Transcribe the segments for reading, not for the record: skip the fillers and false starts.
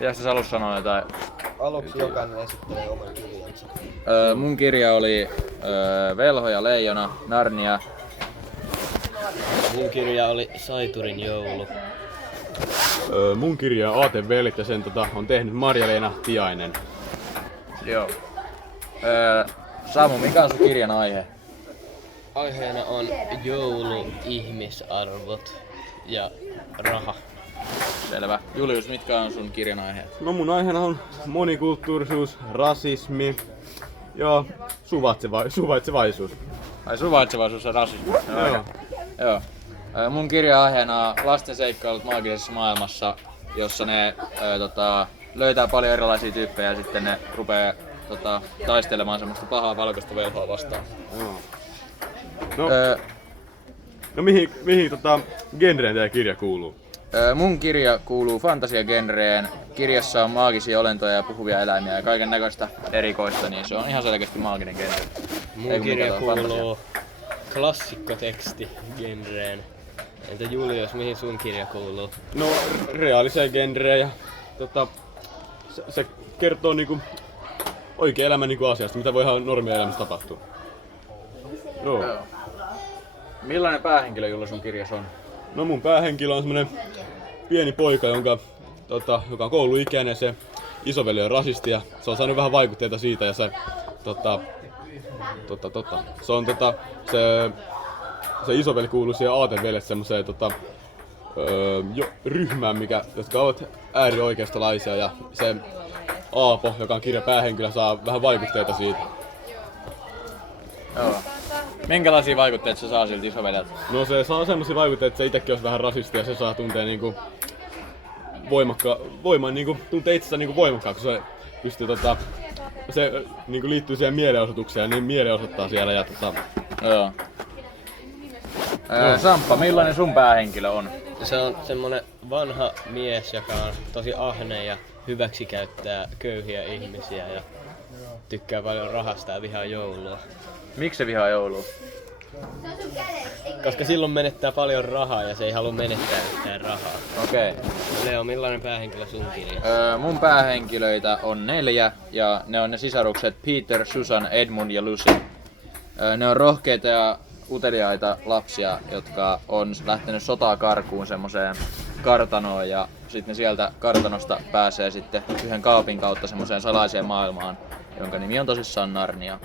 Pitäisikö sä alussa sanoa jotain? Aluksi jokainen esittelee oman kirjansa. Mun kirja oli Velho ja Leijona, Narnia. Mun kirja oli Saiturin joulu. Mun kirja on Aatevelit ja sen on tehnyt Marja-Leena Tiainen. Joo. Samu, mikä on sun kirjan aihe? Aiheena on joulu, ihmisarvot ja raha. Selvä. Julius, mitkä on sun kirjan aiheet? No mun aiheena on monikulttuurisuus, rasismi ja suvaitsevaisuus. Ai suvaitsevaisuus ja rasismi. Joo. Joo. Mun kirjan aiheena on lasten seikkailut maagisessa maailmassa, jossa ne löytää paljon erilaisia tyyppejä ja sitten ne rupee taistelemaan semmoista pahaa valkoista velhoa vastaan. Joo. No mihin genreen tää kirja kuuluu? Mun kirja kuuluu fantasiagenreen. Kirjassa on maagisia olentoja ja puhuvia eläimiä ja kaiken näköistä erikoista, niin se on ihan selkeästi maaginen genre. Mun kirja kuuluu klassikkoteksti genreen. Entä Julius, mihin sun kirja kuuluu? No reaaliseen genreen ja se kertoo niinku oikea elämän niinku asiasta, mitä voi ihan normielämässä tapahtua. Joo. Millainen päähenkilö Julius sun kirjassa on? No mun päähenkilö on semmonen pieni poika, joka on kouluikäinen, se isoveli on rasisti ja se on saanut vähän vaikutteita siitä ja se se isoveli kuuluu siihen aatevelet semmoseen ryhmään, jotka ovat äärioikeistolaisia ja se Aapo, joka on kirjan päähenkilö, saa vähän vaikutteita siitä. Joo. Minkälaisia vaikutteita se saa siltä isoveljeltä? No se saa semmosia vaikutteita, että se itekin olisi vähän rasisti ja se saa tuntea niinku tuntee itsensä niinku voimakkaan, kun se pystyy se niinku liittyy siihen mielenosoitukseen ja niin mielenosoittaa siellä ja Joo. Samppa, millainen sun päähenkilö on? Se on semmonen vanha mies, joka on tosi ahne ja hyväksikäyttää köyhiä ihmisiä ja tykkää paljon rahasta ja vihaa joulua. Miksi se vihaa joulua? Koska silloin menettää paljon rahaa ja se ei halua menettää yhtään rahaa. Okei. Leo, millainen päähenkilö sun kirjassa? Mun päähenkilöitä on 4 ja ne on ne sisarukset Peter, Susan, Edmund ja Lucy. Ne on rohkeita ja uteliaita lapsia, jotka on lähtenyt sotaa karkuun semmoseen kartanoon ja sitten sieltä kartanosta pääsee sitten yhden kaapin kautta semmoseen salaiseen maailmaan, jonka nimi on tosissaan Narnia.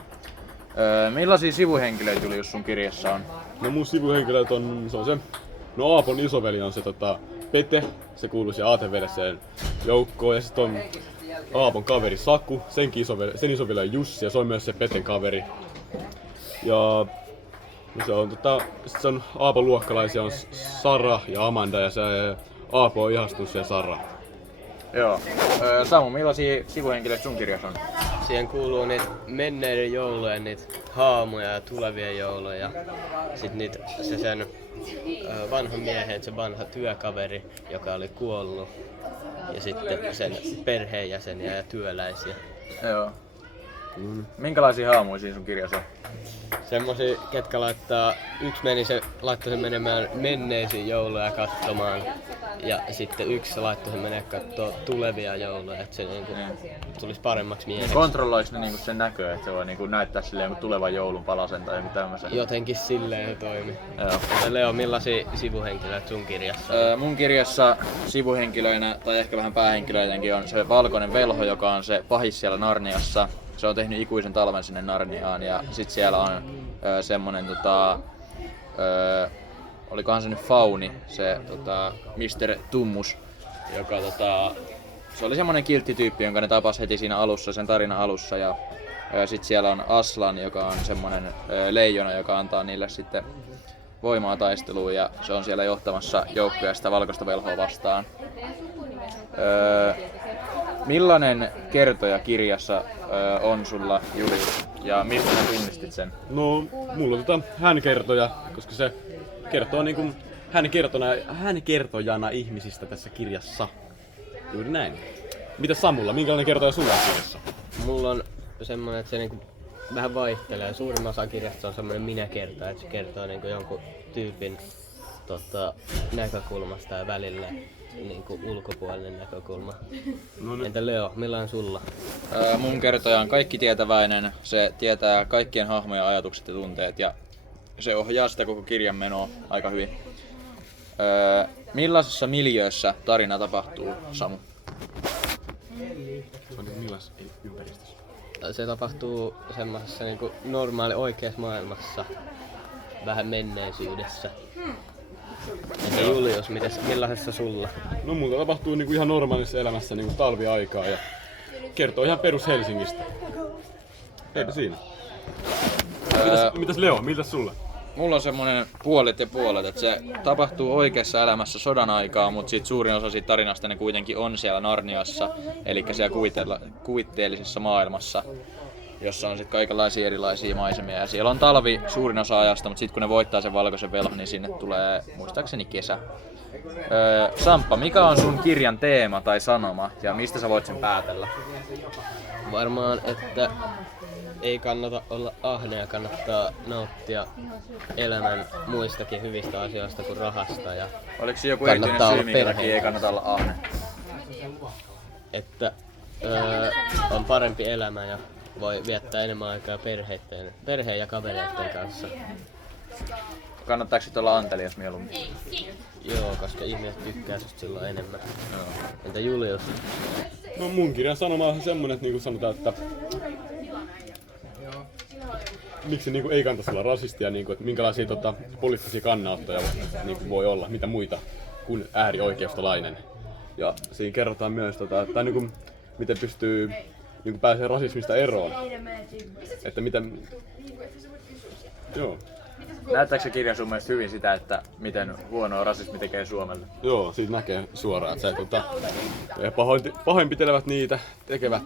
Millaisia sivuhenkilöitä Julius sun kirjassa on? No mun sivuhenkilöt on Aapon isoveli on se Pete, se kuuluu siihen aatevedeseen joukkoon ja sit on Aapon kaveri Saku, sen isoveli on Jussi ja se on myös se Peten kaveri. Ja se on Aapon luokkalaisia on Sara ja Amanda ja se Aapo on ihastunut siihen Saraan. Joo. Samu, millaisia sivuhenkilöitä sun kirjassa on? Siihen kuuluu niitä menneiden jouluja, niitä haamuja ja tulevia jouluja. Sitten se sen vanhan miehen, se vanha työkaveri, joka oli kuollut. Ja sitten sen perheenjäseniä ja työläisiä. Joo. Minkälaisia haamuja siinä sun kirjassa on? Semmosia, ketkä laittoi sen menemään menneisiin jouluja katsomaan. Ja sitten yksi laittoi sen menee kattoo tulevia jouluja, että se tulisi paremmaksi mieheksi. Kontrollois ne sen näköä, että se voi näyttää silleen joku tulevan joulun palasen tai joku tämmösen? Jotenkin silleen se toimi. Joo. Leo, millaisia sivuhenkilöitä sun kirjassa on? Mun kirjassa sivuhenkilöinä, tai ehkä vähän päähenkilöitäkin, on se valkoinen velho, joka on se pahis siellä Narniassa. Se on tehnyt ikuisen talven sinne Narniaan ja sit siellä on semmonen olikohan se nyt Fauni, se Mr. Tummus, joka se oli semmonen kilttityyppi, jonka ne tapas heti siinä alussa, sen tarinan alussa ja sit siellä on Aslan, joka on semmonen leijona, joka antaa niille sitten voimaa taisteluun ja se on siellä johtamassa joukkoja sitä valkoista velhoa vastaan. Millainen kertoja kirjassa on sulla, Julius, ja mistä sä tunnistit sen? No, mulla on hänkertoja, koska se kertoo niinku hänkertojana ihmisistä tässä kirjassa. Juuri näin. Mitäs Samulla, minkälainen kertoja sulla on kirjassa? Mulla on semmonen, että se niinku vähän vaihtelee. Suurin osa kirjasta on semmonen minäkertoja, että se kertoo niinku jonkun tyypin näkökulmasta ja välillä niinku ulkopuolinen näkökulma. No niin. Entä Leo, millainen sulla? Mun kertoja on kaikki tietäväinen, se tietää kaikkien hahmojen ajatukset ja tunteet ja se ohjaa sitä koko kirjan menoa aika hyvin. Millaisessa miljöössä tarina tapahtuu, Samu? Se on millaisessa ympäristössä? Se tapahtuu semmoisessa niinku normaali oikeassa maailmassa, vähän menneisyydessä. Entä Julius, millaisessa sulla? No muuta tapahtuu niinku ihan normaalissa elämässä niinku talviaikaa ja kertoo ihan perus Helsingistä. Eipä siinä. Mitäs Leo, miltäs sulle? Mulla on semmonen puolet ja puolet, että se tapahtuu oikeassa elämässä sodan aikaa, mutta sit suurin osa siitä tarinasta ne kuitenkin on siellä Narniassa, eli siellä kuvitteellisessa maailmassa, jossa on sit kaikenlaisia erilaisia maisemia. Ja siellä on talvi suurin osa ajasta, mutta sit kun ne voittaa sen valkoisen velhon, niin sinne tulee muistaakseni kesä. Samppa, mikä on sun kirjan teema tai sanoma ja mistä sä voit sen päätellä? Varmaan, että ei kannata olla ahne ja kannattaa nauttia elämän muistakin hyvistä asioista kuin rahasta. Ja Oliko se joku erityinen syy, minkä takia ei kannata olla ahne? että on parempi elämä ja voi viettää enemmän aikaa perheen ja kavereiden kanssa. Kannattaako sit olla antelias mieluummin? Joo, koska ihmiset tykkää susta silloin enemmän. Entä Julius? No mun kirjan sanoma on semmonen, että niinku sanotaan, että miksi niinku ei kannattaisi olla rasistia, niinku, että minkälaisia poliittisia kannanottoja niinku voi olla, mitä muita kuin äärioikeistolainen. Ja siinä kerrotaan myös, että niinku, miten pystyy niinku pääsee rasismista eroon. Että miten... Joo. Näyttääkö se kirja sun mielestä hyvin sitä, että miten huonoa rasismi tekee Suomelle? Joo, siitä näkee suoraan, että se pahoinpitelevät niitä, tekevät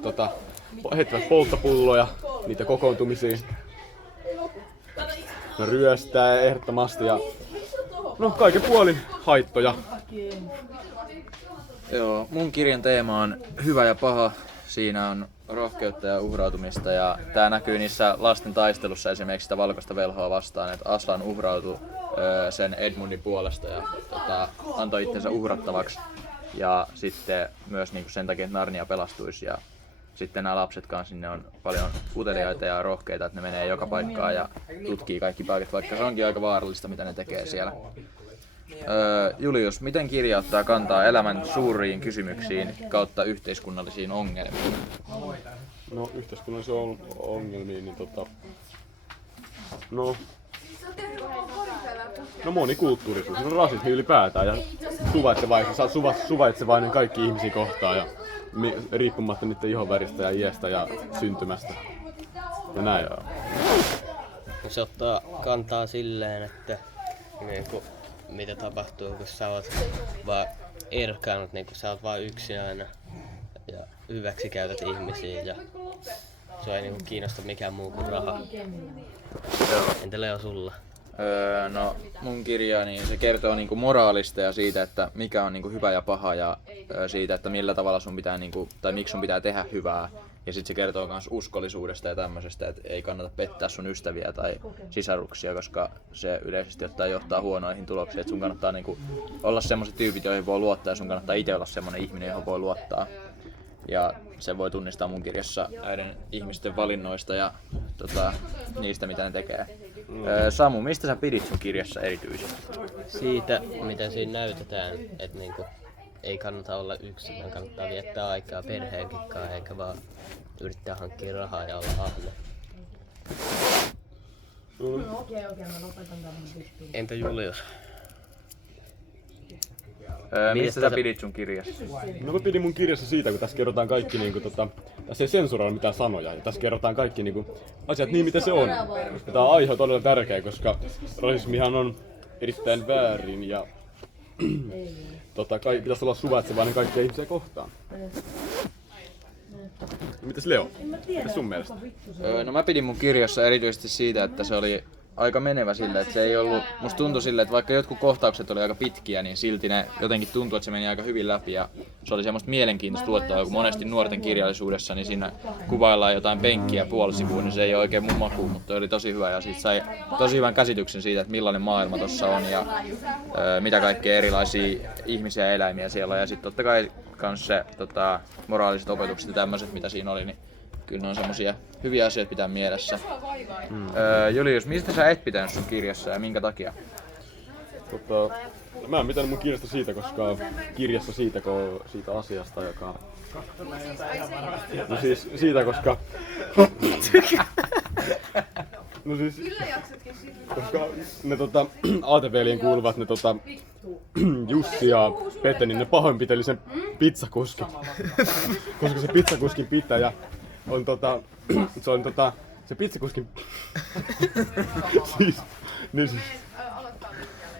heittävät polttopulloja, niitä kokoontumisiin. Ne ryöstää ehdottomasti ja no kaiken puolin haittoja. Joo, mun kirjan teema on hyvä ja paha. Siinä on rohkeutta ja uhrautumista ja tää näkyy niissä lasten taistelussa esimerkiksi sitä valkoista velhoa vastaan, että Aslan uhrautui sen Edmundin puolesta ja antoi itsensä uhrattavaksi ja sitten myös niinku sen takia, että Narnia pelastuisi ja sitten nämä lapset kanssa, ne on paljon uteliaita ja rohkeita, että ne menee joka paikkaan ja tutkii kaikki paikat, vaikka se onkin aika vaarallista, mitä ne tekee siellä. Julius, miten kirja ottaa kantaa elämän suuriin kysymyksiin kautta yhteiskunnallisiin ongelmiin? No yhteiskunnallisia ongelmia, niin No monikulttuurisuus, no rasismi ylipäätään ja suvaitsevainen kaikki ihmisiä kohtaan ja riippumatta niiden ihonväristä ja iästä ja syntymästä ja näin. Se ottaa kantaa silleen, että niinku, mitä tapahtuu, kun sä oot vaan erkaannut, niin kun sä oot vaan yksin aina ja hyväksikäytät ihmisiä ja sua ei niinku kiinnosta mikään muu kuin raha. Entä Leo sulla? No mun kirja, niin se kertoo niinku moraalista ja siitä, että mikä on niinku hyvä ja paha ja siitä, että millä tavalla sun pitää niinku, tai miksi sun pitää tehdä hyvää. Ja sit se kertoo myös uskollisuudesta ja tämmöisestä, että ei kannata pettää sun ystäviä tai sisaruksia, koska se yleisesti ottaen johtaa huonoihin tuloksiin. Et sun kannattaa niinku olla semmoiset tyypit, joihin voi luottaa ja sun kannattaa itse olla semmonen ihminen, johon voi luottaa. Ja se voi tunnistaa mun kirjassa näiden ihmisten valinnoista ja niistä, mitä ne tekee. Samu, mistä sä pidit sun kirjassa erityisesti? Siitä, miten siinä näytetään, että niinku, ei kannata olla yksin, vaan kannattaa viettää aikaa perheenkin kanssa, eikä vaan yrittää hankkia rahaa ja olla ahne. Entä Julius? Mistä sä pidit sun kirjassa? No mä pidin mun kirjassa siitä, kun tässä kerrotaan kaikki niinku tässä ei sensuroida mitään sanoja ja tässä kerrotaan kaikki niinku asiat niin miten se on. Ja tää aihe on todella tärkeä, koska rasismihan on erittäin väärin ja pitäisi olla suvaitsevainen kaikkia ihmisiä kohtaan. Mites Leo? Mitäs sun mielestä? No mä pidin mun kirjassa erityisesti siitä, että se oli aika menevä silleen, että se ei ollut, musta tuntui silleen, että vaikka jotkut kohtaukset oli aika pitkiä, niin silti ne jotenkin tuntui, että se meni aika hyvin läpi ja se oli semmoista mielenkiintoista luettavaa, kun monesti nuorten kirjallisuudessa, niin siinä kuvaillaan jotain penkkiä puolisivuun, niin se ei ole oikein mun makuun, mutta oli tosi hyvä ja siitä sai tosi hyvän käsityksen siitä, että millainen maailma tossa on ja mitä kaikkea erilaisia ihmisiä ja eläimiä siellä on ja sitten totta kai kans se moraaliset opetukset ja tämmöiset, mitä siinä oli, niin kyllä ne on semmosia hyviä asioita pitää mielessä. Julius, mistä sä et pitänyt sun kirjassa ja minkä takia? Mä en pitänyt mun kirjasta siitä, koska kirjassa siitä asiasta, joka... No siis siitä, koska... No siis... Koska ne ATV-liin kuuluvat ne Jussi ja Pete, niin ne pahoinpiteli sen pizzakuskin. Koska se pizzakuskin pitäjä on se pizzakuskin...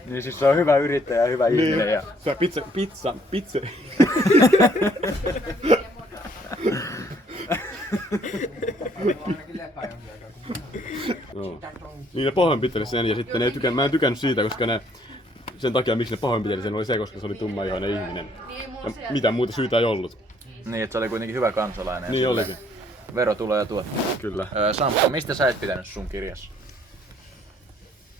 Niin siis se on hyvä yrittäjä ja hyvä ihminen. Niin, Ja... se pizza. No. Niin ne pahoinpiteli sen ja sitten mä en tykännyt siitä, koska sen takia miksi ne pahoinpiteli sen oli se, koska se oli tummaihoinen ihminen. Ja mitään muuta syytä ei ollut. Niin, että se oli kuitenkin hyvä kansalainen. Niin olikin. Verotuloja tuottaa. Kyllä. Samppa, mistä sä et pitänyt sun kirjassa?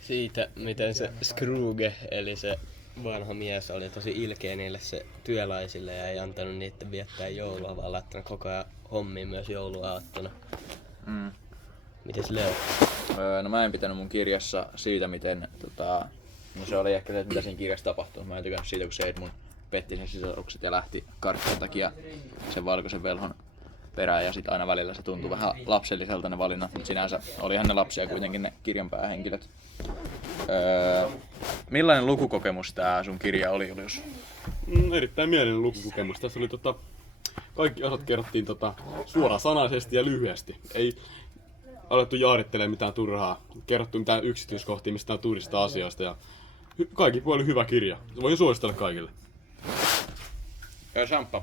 Siitä, miten se Scrooge, eli se vanha mies, oli tosi ilkeä niille se työläisille ja ei antanut niiden viettää joulua, vaan laittanut koko ajan hommiin myös jouluaattona. Mites Leo? No mä en pitänyt mun kirjassa siitä, miten no se oli ehkä se, mitä siinä kirjassa tapahtui. Mä en tykännyt siitä, kun se Edmund petti sen sisarukset ja lähti kartteen takia sen valkoisen velhon perään ja sitten aina välillä se tuntui vähän lapselliselta ne valinnat, mutta sinänsä olihan ne lapsia kuitenkin ne kirjan päähenkilöt. Millainen lukukokemus tää sun kirja oli, Julius? Erittäin mielinen lukukokemus. Tässä oli kaikki osat kerrottiin suorasanaisesti ja lyhyesti. Ei alettu jaarittelemaan mitään turhaa, kerrottu mitään yksityiskohtia mistään turista asioista ja kaikki puoli hyvä kirja. Voin suositella kaikille. Samppa,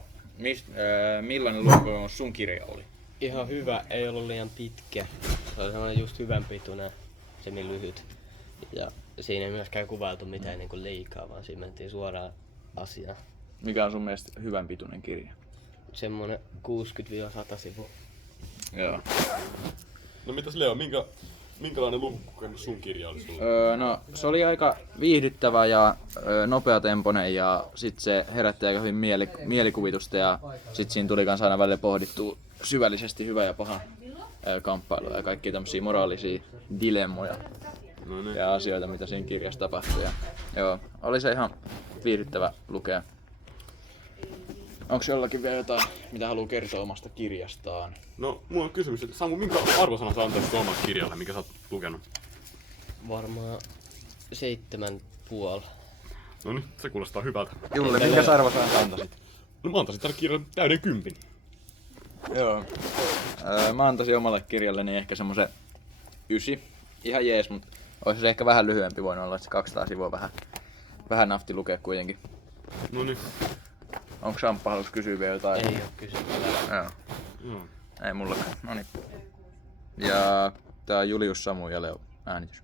millainen lukukokemus sun kirja oli? Ihan hyvä, ei ollut liian pitkä. Se oli sellainen just hyvän pituinen, semi lyhyt. Ja siinä ei myöskään kuvailtu mitään niin kuin liikaa, vaan siinä mentiin suoraan asiaan. Mikä on sun mielestä hyvän pituinen kirja? Semmonen 60-100 sivua. Joo. No mitäs Leo, minkälainen lukukokemus sun kirja oli sulla? No se oli aika viihdyttävä ja nopeatempoinen ja sit se herätti aika hyvin mielikuvitusta ja sit siinä tuli kans aina välillä pohdittua syvällisesti hyvä ja paha kamppailua ja kaikkia tämmösiä moraalisia dilemmoja ja asioita mitä siinä kirjassa tapahtui. Ja, joo, oli se ihan viihdyttävä lukea. Onks jollakin vielä jotain, mitä haluaa kertoa omasta kirjastaan? No, mulla on kysymys, että Samu, minkä arvosanan sä antaisit omalle kirjalle, minkä sä oot lukenut? Varmaan 7,5. No niin, se kuulostaa hyvältä. Julle, minkä arvosanan sä antaisit? No mä antaisin tälle kirjalle täyden 10. Joo. Mä antaisin omalle kirjalleni ehkä semmosen 9. Ihan jees, mut ois se ehkä vähän lyhyempi voinut olla, että se 200 sivua vähän nafti lukea kuitenkin. No niin. Onko Samppa halus kysyä vielä jotain? Ei oo kysymys. Joo. Ei mullakaan. Noniin. Ja tää on Julius, Samu ja Leo äänitys.